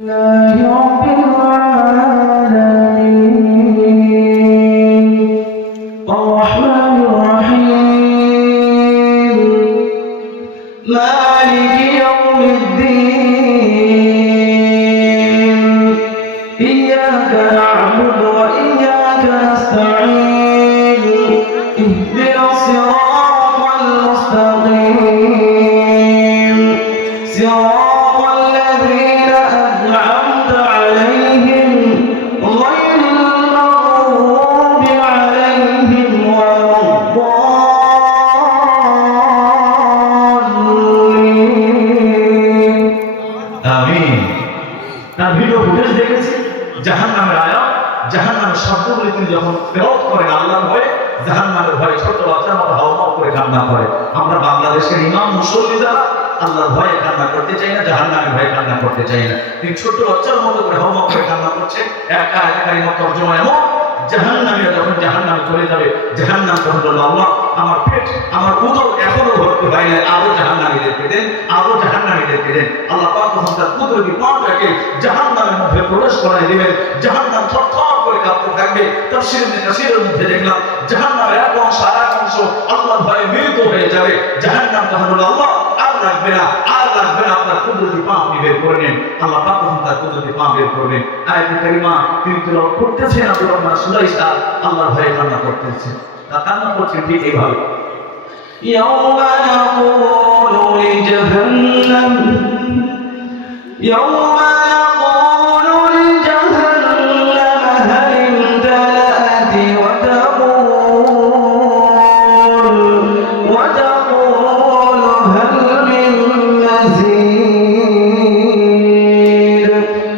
رب العالمين الرحمن الرحيم مالك يوم الدين إياك نعبد وإياك نستعين اهدنا الصراط المستقيم صراط الذين أنعمت عليهم غير المغضوب عليهم ولا الضالين آمين তার video footage দেখেছি জাহান্নামের আয়াত জাহান্নামের শব্দগুলি তিনি যখন তেলাওয়াত করেন আল্লাহর ভয়ে জাহান্নামের ভয়ে ছোট বাচ্চার মতো হাওমাও করে কান্না করে। আমরা বাংলাদেশের ইমাম মুসল্লি যারা আল্লাহর ভয়ে কান্না করতে চাই না, জাহান্নামের ভয়ে কান্না করতে চাই না। তিনি ছোট বাচ্চার মতো করে হাওমাও করে কান্না করছে। একা একাই মত তর্জমা এমন জাহান্নামীরা যখন জাহান্নামে চলে যাবে জাহান্নাম তখন বলল আল্লাহ আমার পেট আমার উদর এখনো ভর্তি হয় না, আরো জাহান্নামীদেরকে দেন, আরো জাহান্নামীদেরকে দেন। আল্লাহ পাক তখন তার কুদরতি পাটাকে জাহান্নামের মধ্যে প্রবেশ করায় দিবেন। জাহান্নাম থরথর করে কাঁপতে থাকবে। তাফসীরের মধ্যে দেখলাম জাহান্নামের এক অংশ আর এক অংশ আল্লাহর ভয়ে মিলিত হয়ে যাবে। জাহান্নাম তখন বলল আল্লাহ আর লাগবে না, আর লাগবে না, আপনার কুদরতি পা আপনি বের করে নেন। আল্লাহ পাক তখন তার কুদরতি পা বের করবেন। আয়াতুল কারিমা তিনি তেলাওয়াত করতেছেন, আব্দুর সুলাইস আল্লাহর ভয়ে কান্না করতেছেন। তা কান্না করছেন ঠিক এইভাবে يوم نقول لجهنم يوم نقول لجهنم هل امتلأت وتقول هل من مزيد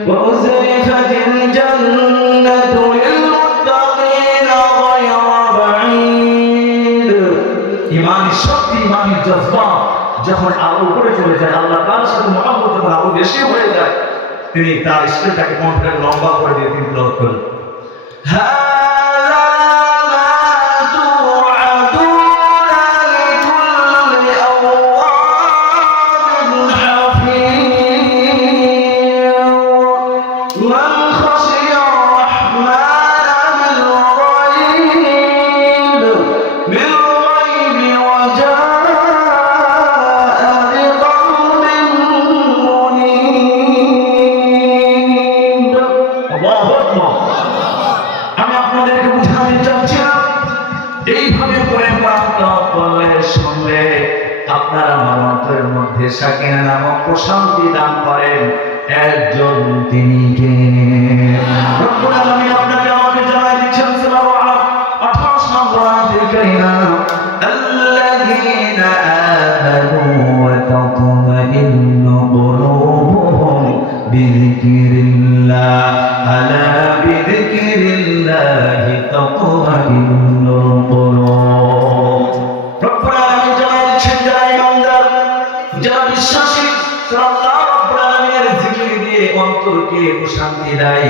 وأزلفت الجنة للمتقين غير بعيد ইমানি শক্তি ইমানি জজবা যখন আরো উপরে চলে যায়, আল্লাহ তাআলার সাথে মহব্বত যখন আরো বেশি হয়ে যায়, তিনি তার স্কেলটাকে কন্ট্রাক্ট লম্বা করে দিয়ে তিনি তেলাওয়াত করেন আমি আপনাদেরকে বুঝাতে চাচ্ছিলাম এইভাবে করে পাঠের সঙ্গে আপনারা আমার অন্তরের মধ্যে সাকিনা নামক প্রশান্তি দান করেন। একজন তিনি কে? রব্বুল আলামিন আপনাকে আমাকে জানাই দিচ্ছেন সূরা 28 নম্বর আয়াতে কারিমা আল্লাযীনা আমানু ওয়া তাতমাইন্নু কুলুবুহুম বিযিকরিল্লাহ আলা বিযিকরিল্লাহি তাতমাইন্নুল কুলুব। রব্বুল আলামিন জানাই দিচ্ছেন যারা ঈমানদার যারা বিশ্বাসী তারা আল্লাহ রব্বুল আলামিনের জিকির দিয়ে অন্তরকে প্রশান্তি দেয়।